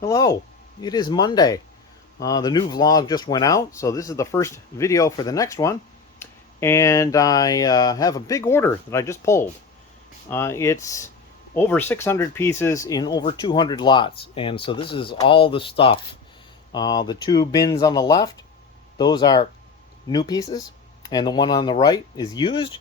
Hello, it is Monday. The new vlog just went out, so this is the first video for the next one. And I have a big order that I just pulled. It's over 600 pieces in over 200 lots. And so this is all the stuff. The two bins on the left, those are new pieces. And the one on the right is used.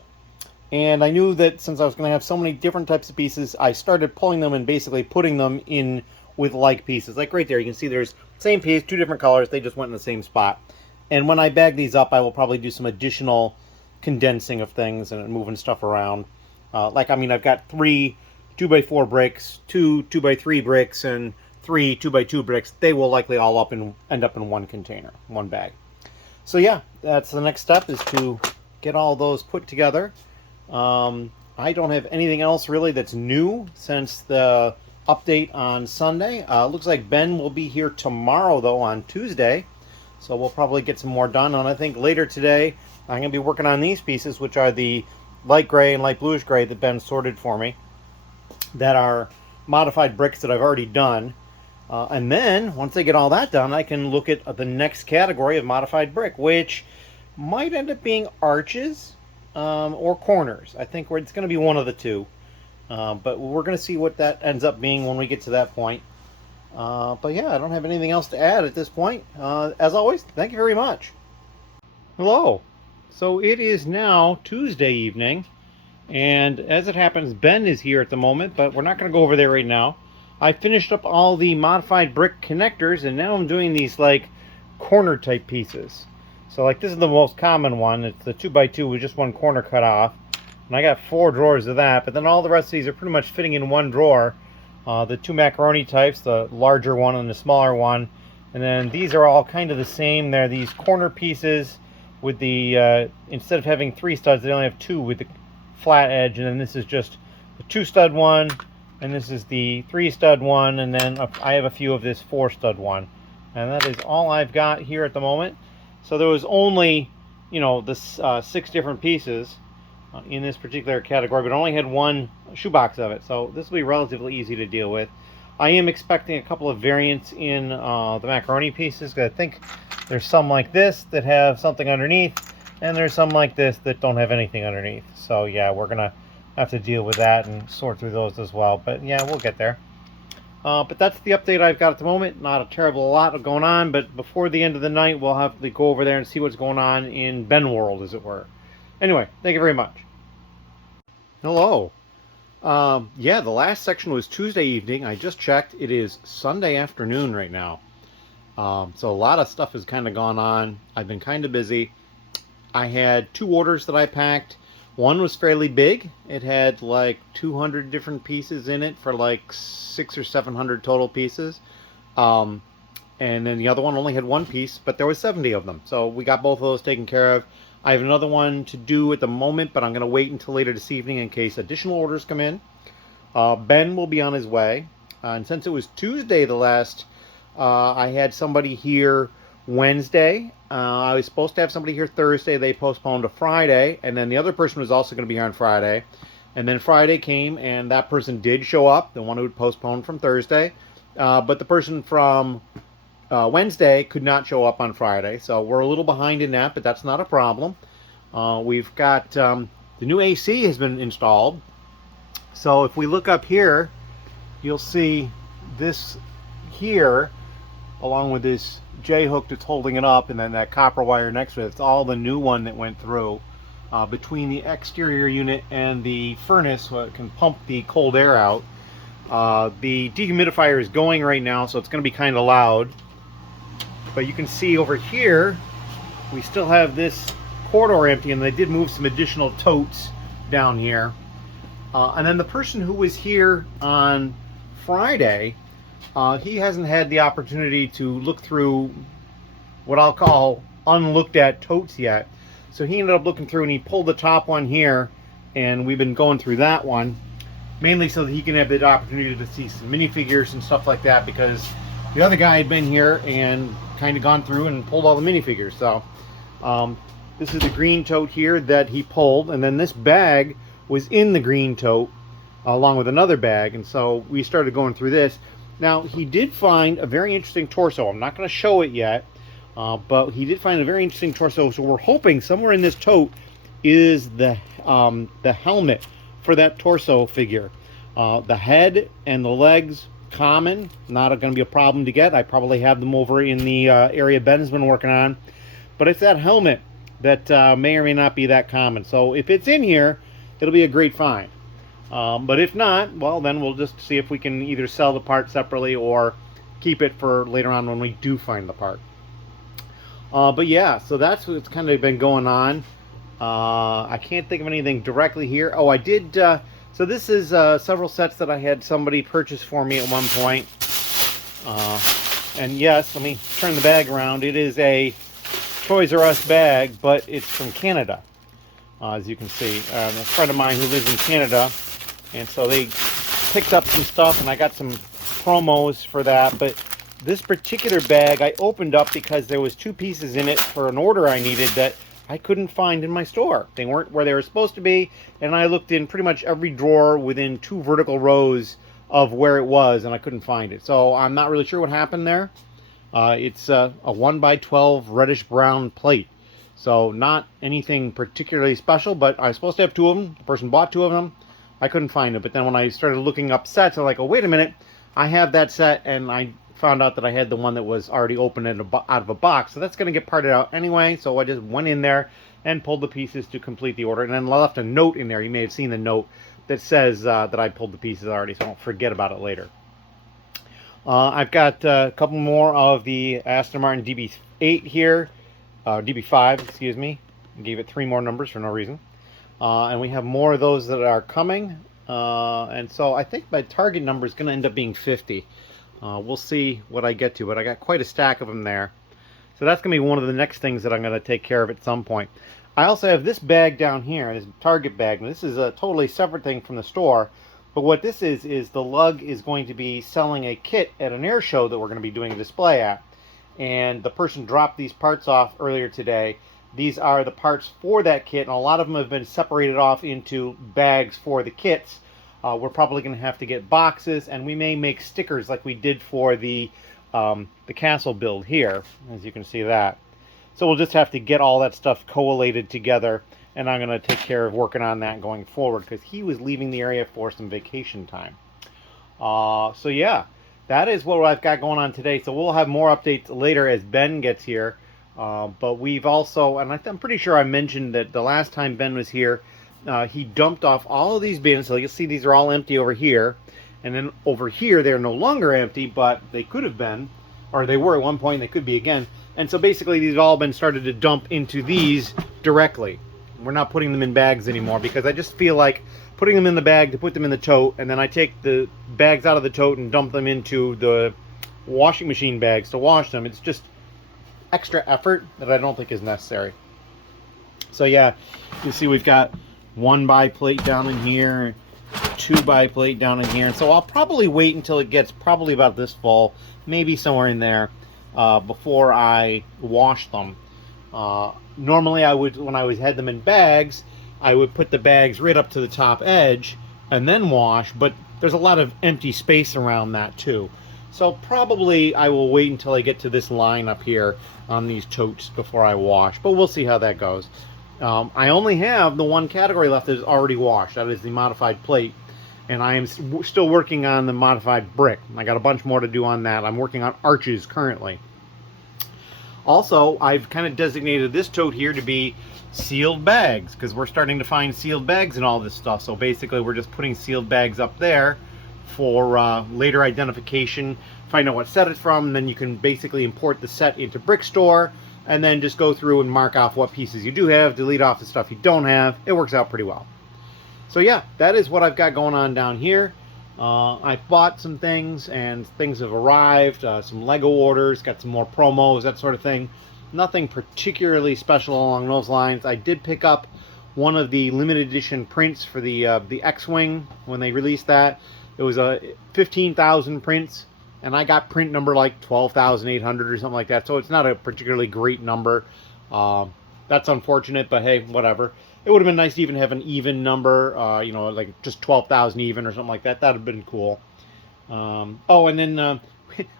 And I knew that since I was going to have so many different types of pieces, I started pulling them and basically putting them in with like pieces. Like right there, you can see there's same piece, two different colors. They just went in the same spot. And when I bag these up, I will probably do some additional condensing of things and moving stuff around. I've got 3 2x4 bricks, 2 2x3 bricks, and 3 2x2 bricks. They will likely all end up in one container, one bag. So yeah, that's the next step, is to get all those put together. I don't have anything else really that's new since the update on Sunday. Looks like Ben will be here tomorrow though, on Tuesday, so we'll probably get some more done. And I think later today I'm going to be working on these pieces, which are the light gray and light bluish gray that Ben sorted for me, that are modified bricks that I've already done. And then once I get all that done, I can look at the next category of modified brick, which might end up being arches or corners. I think it's going to be one of the two. But we're going to see what that ends up being when we get to that point. But yeah, I don't have anything else to add at this point. As always, thank you very much. Hello. So it is now Tuesday evening, and as it happens, Ben is here at the moment, but we're not going to go over there right now. I finished up all the modified brick connectors, and now I'm doing these like corner type pieces. So like this is the most common one. It's the 2x2 with just one corner cut off. And I got 4 drawers of that, but then all the rest of these are pretty much fitting in one drawer. The 2 macaroni types, the larger one and the smaller one. And then these are all kind of the same. They're these corner pieces with the, instead of having 3 studs, they only have 2 with the flat edge. And then this is just the 2 stud one, and this is the 3 stud one, and then I have a few of this 4 stud one. And that is all I've got here at the moment. So there was only, this 6 different pieces in this particular category, but I only had 1 shoebox of it, so this will be relatively easy to deal with. I am expecting a couple of variants in the macaroni pieces, because I think there's some like this that have something underneath, and there's some like this that don't have anything underneath. So yeah, we're gonna have to deal with that and sort through those as well, but yeah, we'll get there. But that's the update I've got at the moment. Not a terrible lot going on, but before the end of the night we'll have to go over there and see what's going on in Ben World, as it were. Anyway, thank you very much. Hello. Yeah, the last section was Tuesday evening. I just checked. It is Sunday afternoon right now. So a lot of stuff has kind of gone on. I've been kind of busy. I had 2 orders that I packed. One was fairly big. It had like 200 different pieces in it for like 600 or 700 total pieces. And then the other one only had 1 piece, but there was 70 of them. So we got both of those taken care of. I have another one to do at the moment, but I'm going to wait until later this evening in case additional orders come in. Ben will be on his way. And since it was Tuesday the last, I had somebody here Wednesday. I was supposed to have somebody here Thursday. They postponed to Friday. And then the other person was also going to be here on Friday. And then Friday came, and that person did show up, the one who had postponed from Thursday. But the person from Wednesday could not show up on Friday, so we're a little behind in that, but that's not a problem. We've got the new AC has been installed, so if we look up here, you'll see this here, along with this J-hook that's holding it up, and then that copper wire next to it. It's all the new one that went through between the exterior unit and the furnace, so it can pump the cold air out. The dehumidifier is going right now, so it's going to be kind of loud. But you can see over here, we still have this corridor empty, and they did move some additional totes down here. And then the person who was here on Friday, he hasn't had the opportunity to look through what I'll call unlooked at totes yet. So he ended up looking through, and he pulled the top one here, and we've been going through that one, mainly so that he can have the opportunity to see some minifigures and stuff like that, because the other guy had been here and kind of gone through and pulled all the minifigures. So this is the green tote here that he pulled, and then this bag was in the green tote along with another bag, and so we started going through this. Now, he did find a very interesting torso. I'm not going to show it yet, but he did find a very interesting torso. So we're hoping somewhere in this tote is the helmet for that torso figure. The head and the legs, common, not going to be a problem to get. I probably have them over in the area Ben's been working on. But it's that helmet that may or may not be that common. So if it's in here, it'll be a great find. But if not, well, then we'll just see if we can either sell the part separately or keep it for later on when we do find the part. But yeah, so that's what's kind of been going on. I can't think of anything directly here. Oh, I did. So this is several sets that I had somebody purchase for me at one point. And yes, let me turn the bag around. It is a Toys R Us bag, but it's from Canada. As you can see, a friend of mine who lives in Canada, and so they picked up some stuff, and I got some promos for that. But this particular bag I opened up because there was 2 pieces in it for an order I needed that I couldn't find in my store. They weren't where they were supposed to be, and I looked in pretty much every drawer within 2 vertical rows of where it was, and I couldn't find it. So I'm not really sure what happened there. It's a 1x12 reddish brown plate. So not anything particularly special, but I was supposed to have 2 of them. The person bought 2 of them. I couldn't find it. But then when I started looking up sets, I'm like, oh, wait a minute. I have that set, and I found out that I had the one that was already opened out of a box. So that's going to get parted out anyway. So I just went in there and pulled the pieces to complete the order. And then left a note in there. You may have seen the note that says that I pulled the pieces already, so I don't forget about it later. I've got a couple more of the Aston Martin DB8 here. DB5, excuse me. I gave it 3 more numbers for no reason. And we have more of those that are coming. And so I think my target number is going to end up being 50. We'll see what I get to, but I got quite a stack of them there. So that's going to be one of the next things that I'm going to take care of at some point. I also have this bag down here, this Target bag. Now, this is a totally separate thing from the store. But what this is the lug is going to be selling a kit at an air show that we're going to be doing a display at. And the person dropped these parts off earlier today. These are the parts for that kit, and a lot of them have been separated off into bags for the kits. We're probably going to have to get boxes, and we may make stickers like we did for the castle build here, as you can see that. So we'll just have to get all that stuff collated together, and I'm going to take care of working on that going forward, because he was leaving the area for some vacation time. So yeah, that is what I've got going on today. So we'll have more updates later as Ben gets here. But we've also, and I'm pretty sure I mentioned that the last time Ben was here, he dumped off all of these bins. So you can see these are all empty over here. And then over here, they're no longer empty, but they could have been, or they were at one point, they could be again. And so basically these have all been started to dump into these directly. We're not putting them in bags anymore because I just feel like putting them in the bag to put them in the tote, and then I take the bags out of the tote and dump them into the washing machine bags to wash them. It's just extra effort that I don't think is necessary. So yeah, you see we've got 1 by plate down in here, 2 by plate down in here, and so I'll probably wait until it gets probably about this full, maybe somewhere in there, before I wash them. Normally I would, when I had them in bags, I would put the bags right up to the top edge and then wash, but there's a lot of empty space around that too. So probably I will wait until I get to this line up here on these totes before I wash, but we'll see how that goes. I only have the 1 category left that is already washed. That is the modified plate, and I am still working on the modified brick. I got a bunch more to do on that. I'm working on arches currently. Also, I've kind of designated this tote here to be sealed bags, because we're starting to find sealed bags and all this stuff. So basically we're just putting sealed bags up there for later identification, find out what set it's from, and then you can basically import the set into Brickstore and then just go through and mark off what pieces you do have, delete off the stuff you don't have. It works out pretty well. So yeah, that is what I've got going on down here. I bought some things, and things have arrived, some Lego orders, got some more promos, that sort of thing. Nothing particularly special along those lines. I did pick up one of the limited edition prints for the X-Wing when they released that. It was a 15,000 prints, and I got print number like 12,800 or something like that, so it's not a particularly great number. That's unfortunate, but hey, whatever. It would have been nice to even have an even number, you know, like just 12,000 even or something like that. That would have been cool. Oh, and then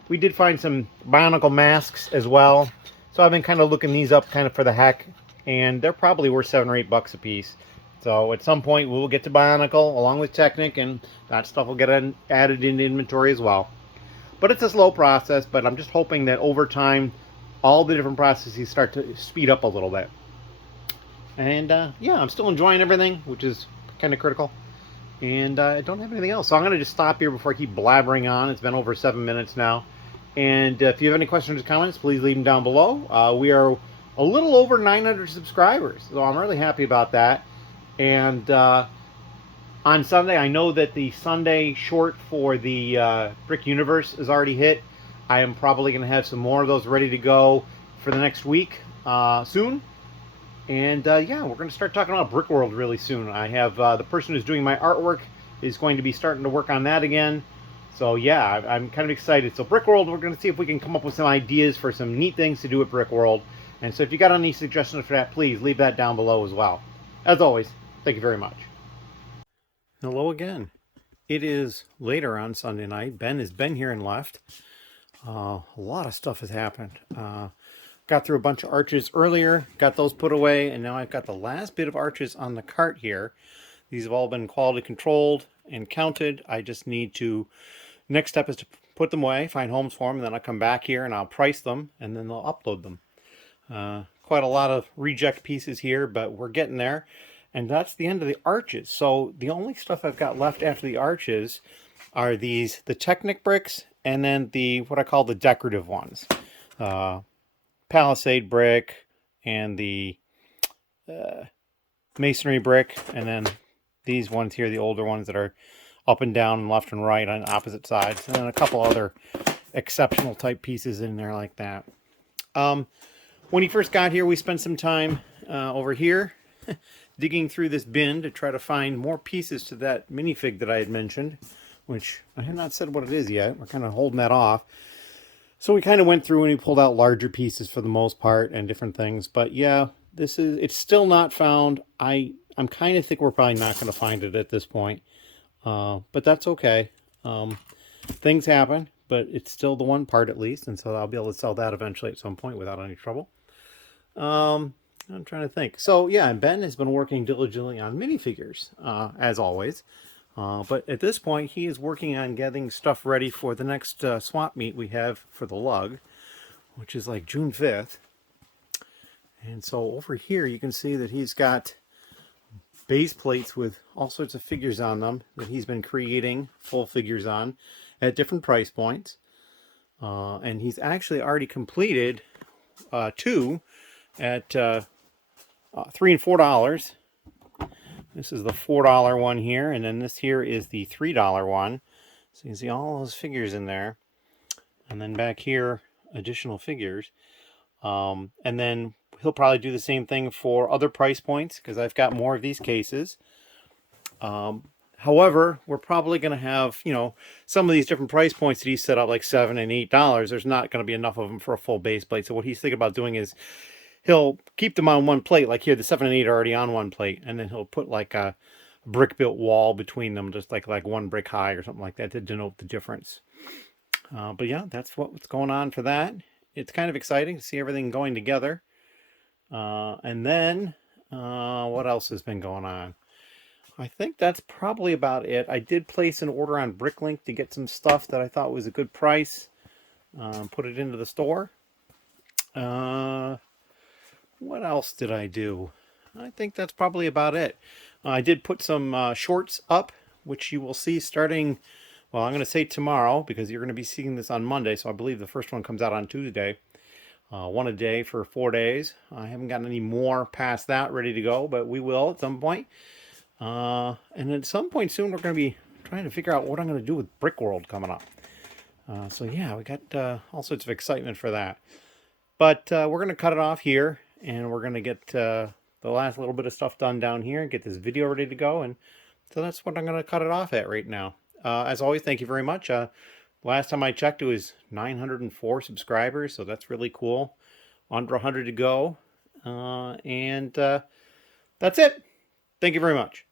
we did find some Bionicle masks as well. So I've been kind of looking these up kind of for the heck, and they're probably worth $7 or $8 a piece. So at some point we'll get to Bionicle along with Technic, and that stuff will get added into inventory as well. But it's a slow process, but I'm just hoping that over time all the different processes start to speed up a little bit. And yeah, I'm still enjoying everything, which is kind of critical. And I don't have anything else. So I'm going to just stop here before I keep blabbering on. It's been over 7 minutes now. And if you have any questions or comments, please leave them down below. We are a little over 900 subscribers, so I'm really happy about that. And on Sunday, I know that the Sunday short for the Brick Universe is already hit. I am probably going to have some more of those ready to go for the next week soon. And yeah, we're going to start talking about Brickworld really soon. I have the person who's doing my artwork is going to be starting to work on that again. So yeah, I'm kind of excited. So Brickworld, we're going to see if we can come up with some ideas for some neat things to do at Brickworld. And so if you got any suggestions for that, please leave that down below as well. As always, thank you very much. Hello again. It is later on Sunday night. Ben has been here and left. A lot of stuff has happened. Got through a bunch of arches earlier, got those put away, and now I've got the last bit of arches on the cart here. These have all been quality controlled and counted. I just need to, next step is to put them away, find homes for them, and then I'll come back here and I'll price them, and then they'll upload them. Quite a lot of reject pieces here, but we're getting there. And that's the end of the arches. So the only stuff I've got left after the arches are the Technic bricks, and then the what I call the decorative ones. Palisade brick and the masonry brick, and then these ones here, the older ones that are up and down and left and right on opposite sides, and then a couple other exceptional type pieces in there like that. When he first got here, we spent some time over here digging through this bin to try to find more pieces to that minifig that I had mentioned, which I have not said what it is yet. We're kind of holding that off. So we kind of went through and we pulled out larger pieces for the most part and different things. But yeah, it's still not found. I'm kind of think we're probably not going to find it at this point. But that's okay. Things happen, but it's still the one part at least. And so I'll be able to sell that eventually at some point without any trouble. I'm trying to think. So yeah, and Ben has been working diligently on minifigures, as always. But at this point, he is working on getting stuff ready for the next swap meet we have for the lug, which is like June 5th. And so over here, you can see that he's got base plates with all sorts of figures on them that he's been creating full figures on at different price points. And he's actually already completed two at $3 and $4. This is the $4 one here, and then this here is the $3 one. So you can see all those figures in there. And then back here, additional figures. And then he'll probably do the same thing for other price points, because I've got more of these cases. However, we're probably going to have, some of these different price points that he set up, like $7 and $8. There's not going to be enough of them for a full base plate. So what he's thinking about doing is he'll keep them on one plate. Like here, the 7 and 8 are already on one plate. And then he'll put like a brick-built wall between them, just like one brick high or something like that to denote the difference. But yeah, that's what's going on for that. It's kind of exciting to see everything going together. And then, what else has been going on? I think that's probably about it. I did place an order on Bricklink to get some stuff that I thought was a good price. Put it into the store. What else did I do? I think that's probably about it. I did put some shorts up, which you will see starting, well, I'm going to say tomorrow, because you're going to be seeing this on Monday, so I believe the first one comes out on Tuesday. One a day for 4 days. I haven't gotten any more past that ready to go, but we will at some point. And at some point soon, we're going to be trying to figure out what I'm going to do with Brickworld coming up. So yeah, we got all sorts of excitement for that. But we're going to cut it off here, and we're going to get the last little bit of stuff done down here and get this video ready to go. And so that's what I'm going to cut it off at right now. As always, thank you very much. Last time I checked, it was 904 subscribers, so that's really cool. Under 100 to go. And that's it. Thank you very much.